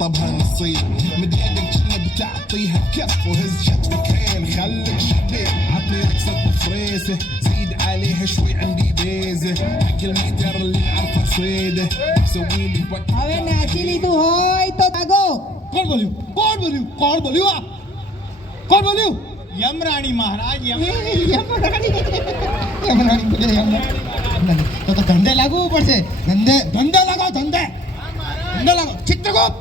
طبها نصيب مديدك كنا بتعطيها كف وهز شفتكين خليك شبيب عطني رقصة فريسة زيد عليها شوي عندي بيزة حق المحتر اللي عارفه صيده سوي لي وقت હવે નાચી લીધું હોય તો ભાગો. કોણ બોલ્યું કોણ બોલ્યું કોણ બોલ્યું આ કોણ બોલ્યું યમરાણી મહારાજ યમરાણી બોલે યમરાણી. તો ધંધે લાગવું પડશે. ધંધે ધંધે લાગો ધંધે ધંધે લાગો ચિત્રગુપ્ત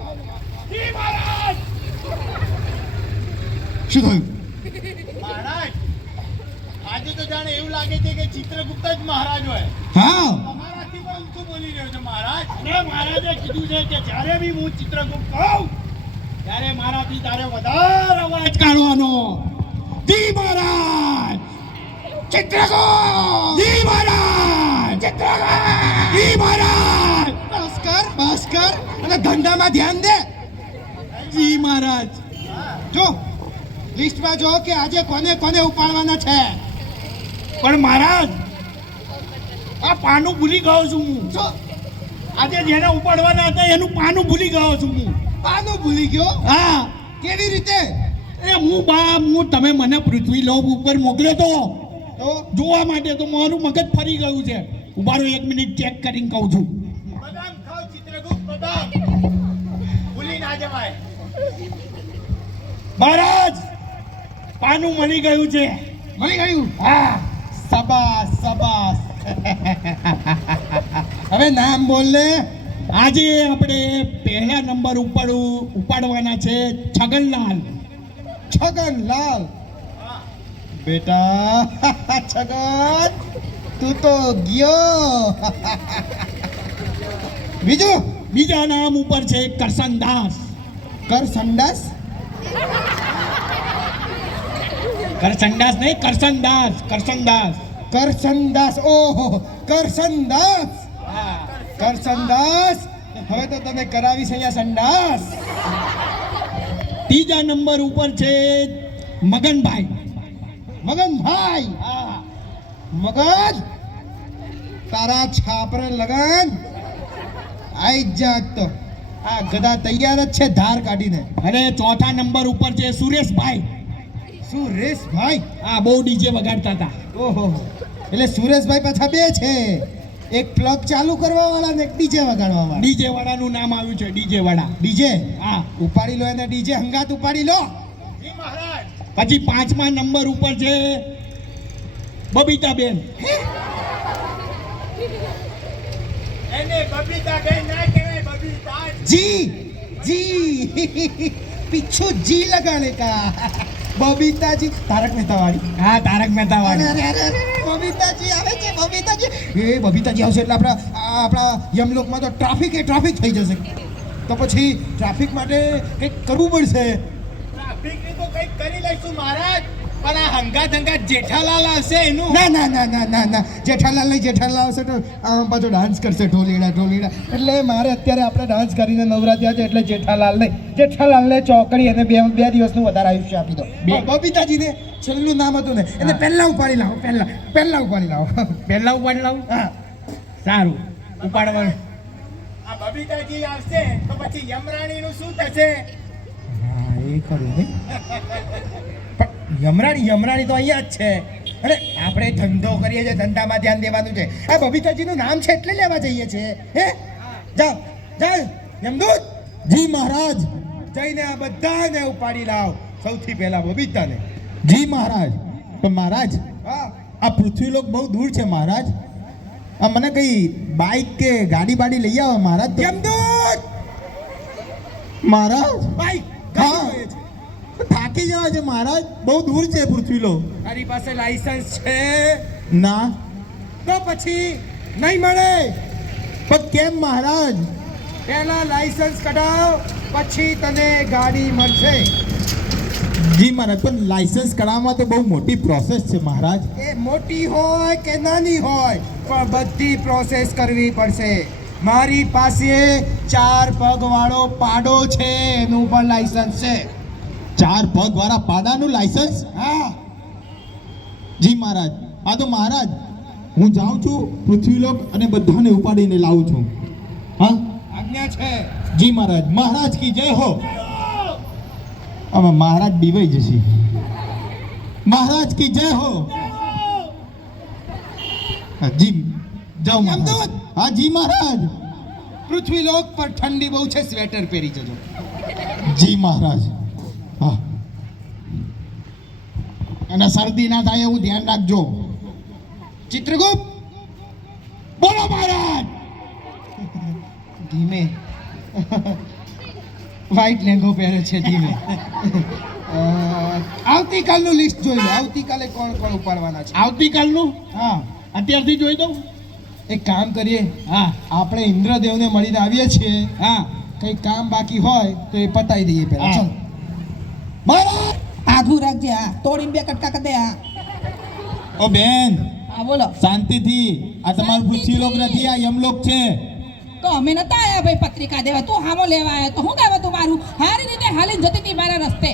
શું થયું? મહારાજ આજે તો જાણે એવું લાગે છે કે ચિત્રગુપ્ત જ મહારાજ હોય હા તમારાથી પણ ઊંચું બોલી રહ્યો છે મહારાજ અને મહારાજે કીધું છે કે જ્યારે બી હું ચિત્રગુપ્ત કહું ત્યારે મારાથી તારે વધારે અવાજ કાઢવાનો જી મહારાજ ચિત્રગુપ્ત જી મહારાજ ચિત્રગુપ્ત જી મહારાજ બસ કર અને ધંધામાં ધ્યાન દે જી મહારાજ જો લિસ્ટમાં જો કે આજે કોને કોને ઉપાડવાના છે પણ મહારાજ આ પાનું ભૂલી ગયો છું હું આજે જેને ઉપાડવાના હતા એનું પાનું ભૂલી ગયો છું હું પાનું ભૂલી ગયો? હા કેવી રીતે? એ હું તમે મને પૃથ્વી લોક ઉપર મોકલ્યો તો જોવા માટે તો મારું મગજ ફરી ગયું છે ઉભા રહો 1 મિનિટ ચેક કરીને કહું છું બદામ ખાઓ ચિત્રગુપ્ત બદામ ભૂલી ના જવાય મહારાજ પાનું મળી ગયું છે મળી ગયું? હા સબાસ સબાસ. હવે નામ બોલ ને. આજે આપણે પહેલા નંબર ઉપર ઉપાડવાના છે છગનલાલ છગનલાલ. બેટા છગન તું તો ગયો. બીજું? બીજા નામ ઉપર છે કરસનદાસ કરસનદાસ. કરસનદાસ નહીં કરસનદાસ કરસનદાસ કરસનદાસ. ઓહો કરસનદાસ. કરસનદાસ. હવે તો તમે કરાવીશ અહીંયા સંદાસ. ત્રીજા નંબર ઉપર છે મગનભાઈ મગનભાઈ. હા મગન તારા છાપરે લગન આઈ જાત તો આ ગધા તૈયાર જ છે ધાર કાઢીને. અને ચોથા નંબર ઉપર છે સુરેશભાઈ સુરેશભાઈ. હા બહુ ડીજે વગાડતા હતા ઓહો એટલે સુરેશભાઈ પાછા બે છે, એક પ્લગ ચાલુ કરવા વાળા ને એક ડીજે વગાડવા વાળા. ડીજે વાળાનું નામ આવ્યું છે ડીજે વાળા. ડીજે હા ઉપાડી લો એને, ડીજે હંગાત ઉપાડી લો. પછી પાંચમા નંબર ઉપર છે બબીતાબેન. એને બબીતાબેન ના કહેવાય, બબીતા जी जी पीछू जी लगाने का. बबीताजी तारक मेहता वाली. હા તારક મહેતા વાળી. અરે બબીતાજી આવે છે. બબીતાજી એ બબીતાજી આવશે એટલે આપણા યમલોકમાં તો ટ્રાફિક થઈ જશે. તો પછી ટ્રાફિક માટે કંઈક કરવું પડશે. ટ્રાફિકની તો કંઈક કરી લઈશું મહારાજ, પણ આ હંગાત જેઠાલાલ આવશે એનું. ના જેઠાલાલ આવશે તો આમ પાછો ડાન્સ કરશે ઢોલીડા. એટલે મારે અત્યારે આપણે ડાન્સ કરીને નવરાત્રી છે એટલે જેઠાલાલને ચોકડી અને બે દિવસનું વધારે આયુષ્ય આપી દો. બબીતાજીને છેલ્લું નામ હતું ને એને પહેલા ઉપાડી લાવો. પહેલા ઉપાડી લાવો. હા સારું ઉપાડવાનું. આ બબીતાજી આવશે તો પછી યમરાણીનું શું થશે? હા એ ખરું ને. યમરાણી તો અહીંયા જ છે. અરે આપણે ધંધો કરીએ છીએ, ધંધામાં ધ્યાન દેવાનું છે. આ બબીતાજીનું નામ છે એટલે લેવા જઈએ છીએ. હે જાઓ યમદૂત. જી મહારાજ. જઈને આ બધાને ઉપાડી લાવ. સૌથી પહેલા બબીતાને. જી મહારાજ. પણ મહારાજ હા આ પૃથ્વીલોક બહુ દૂર છે મહારાજ. આ મને કઈ બાઈક કે ગાડી લઈ આવો મહારાજ. યમદૂત મહારાજ બાઈક હા થાકી જવા છે મહારાજ, બહુ દૂર છે પૃથ્વીલોક. તારી પાસે લાયસન્સ છે? ના. તો પછી નહીં મળે. પણ કેમ મહારાજ? પહેલા લાયસન્સ કઢાવ પછી તને ગાડી મળશે. જી મહારાજ, પણ લાયસન્સ કઢાવવામાં તો બહુ મોટી પ્રોસેસ છે મહારાજ. એ મોટી હોય કે નાની હોય પણ બધી પ્રોસેસ કરવી પડશે. મારી પાસે 4 પગ વાળો પાડો છે, એનું પણ લાયસન્સ છે. 4 પગ વાળા પાડાનું લાયસન્સ? હા જી મહારાજ. આ તો મહારાજ હું જાઉં છું પૃથ્વીલોક અને બધાને ઉપાડીને લાવું છું. હા આજ્ઞા છે. જી મહારાજ. મહારાજ કી જય હો. હવે મહારાજ બીવાઈ જશે. મહારાજ કી જય હો. હા, જી જાઓ મહારાજ. અમદાવાદ. હા જી મહારાજ. પૃથ્વીલોક પર ઠંડી બહુ છે, સ્વેટર પહેરી જજો. જી મહારાજ. હા. અને શરદી ના થાય એવું ધ્યાન રાખજો. ચિત્રગુપ્ત, બોલો મહારાજ. ધીમે. વ્હાઈટ લેંઘો પહેરે છે, ધીમે. આવતીકાલનું લિસ્ટ જોઈ લો. આવતીકાલે કોણ કોણ ઉપાડવાના છે. આવતીકાલનું હા, અત્યારથી જોઈ દઉં. એક કામ કરીએ. હા આપણે ઇન્દ્રદેવને મળીને આવીએ છીએ. હા. કંઈ કામ બાકી હોય તો એ પતાવી દઈએ પહેલા. હા. ચાલો. મહારાજ, આઘું રાખજે. આ તોડીને બે કટકા કરી દે. આ ઓ બેન, હા બોલો. શાંતિથી. આ તમારું પૃથ્વીલોક નથી, આ યમલોક છે. તો અમે નતા આયા ભાઈ પત્રિકા દેવા. તું હામો લેવા આવ્યો તો હું કહેવા તું મારું હારી રીતે હાલીને જતી હતી મારા રસ્તે.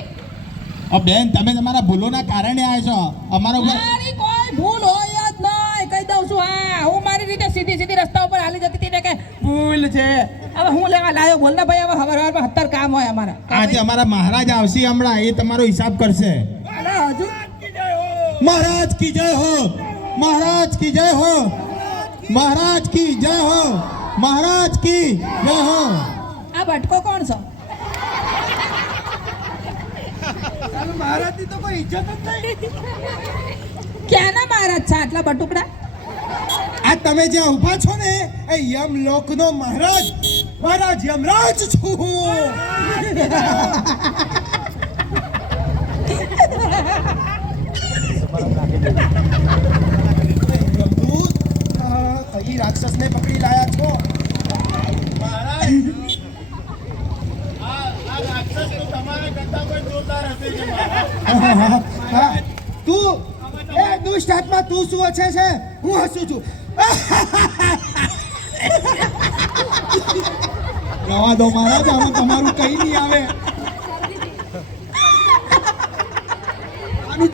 ઓ બેન, તમે તમારા ભૂલોના કારણે આવ્યા છો. અમારા ઉપર મારી કોઈ ભૂલ હોય જ નહીં, કહી દઉં છું. હા, હું મારી રીતે સીધી સીધી રસ્તા ઉપર હાલી જતી હતી ને કે ભૂલ છે. હવે હું લેવા લાયો બોલ ને ભાઈ. હવે હવારમાં 70 કામ હોય અમારા. આજે અમારા મહારાજ આવશે હમણાં, એ તમારો હિસાબ કરશે. અરે હજુ મહારાજ કી જય હો. મહારાજ કી જય હો. મહારાજ કી જય હો. મહારાજ કી જય હો. આ ભટકો કોણ છો? મહારાજની તો કોઈ ઇજ્જત જ નહીં. ક્યાંના મહારાજ છે આટલા બટુકડા? આ તમે જ્યાં ઊભા છો ને, એ યમલોકનો મહારાજ, મહારાજ યમરાજ છું. યમદૂત, કઈ રાક્ષસને પકડી લાયા છો? મહારાજ, આ રાક્ષસ તો તમારા કરતા પણ જોરદાર હશે છે મહારાજ. તું એ દુષ્ટ આત્મા, તું શું હશે છે? હું હસું છું. રવા દો મહારાજ, આમાં તમારું કઈ નહીં આવે.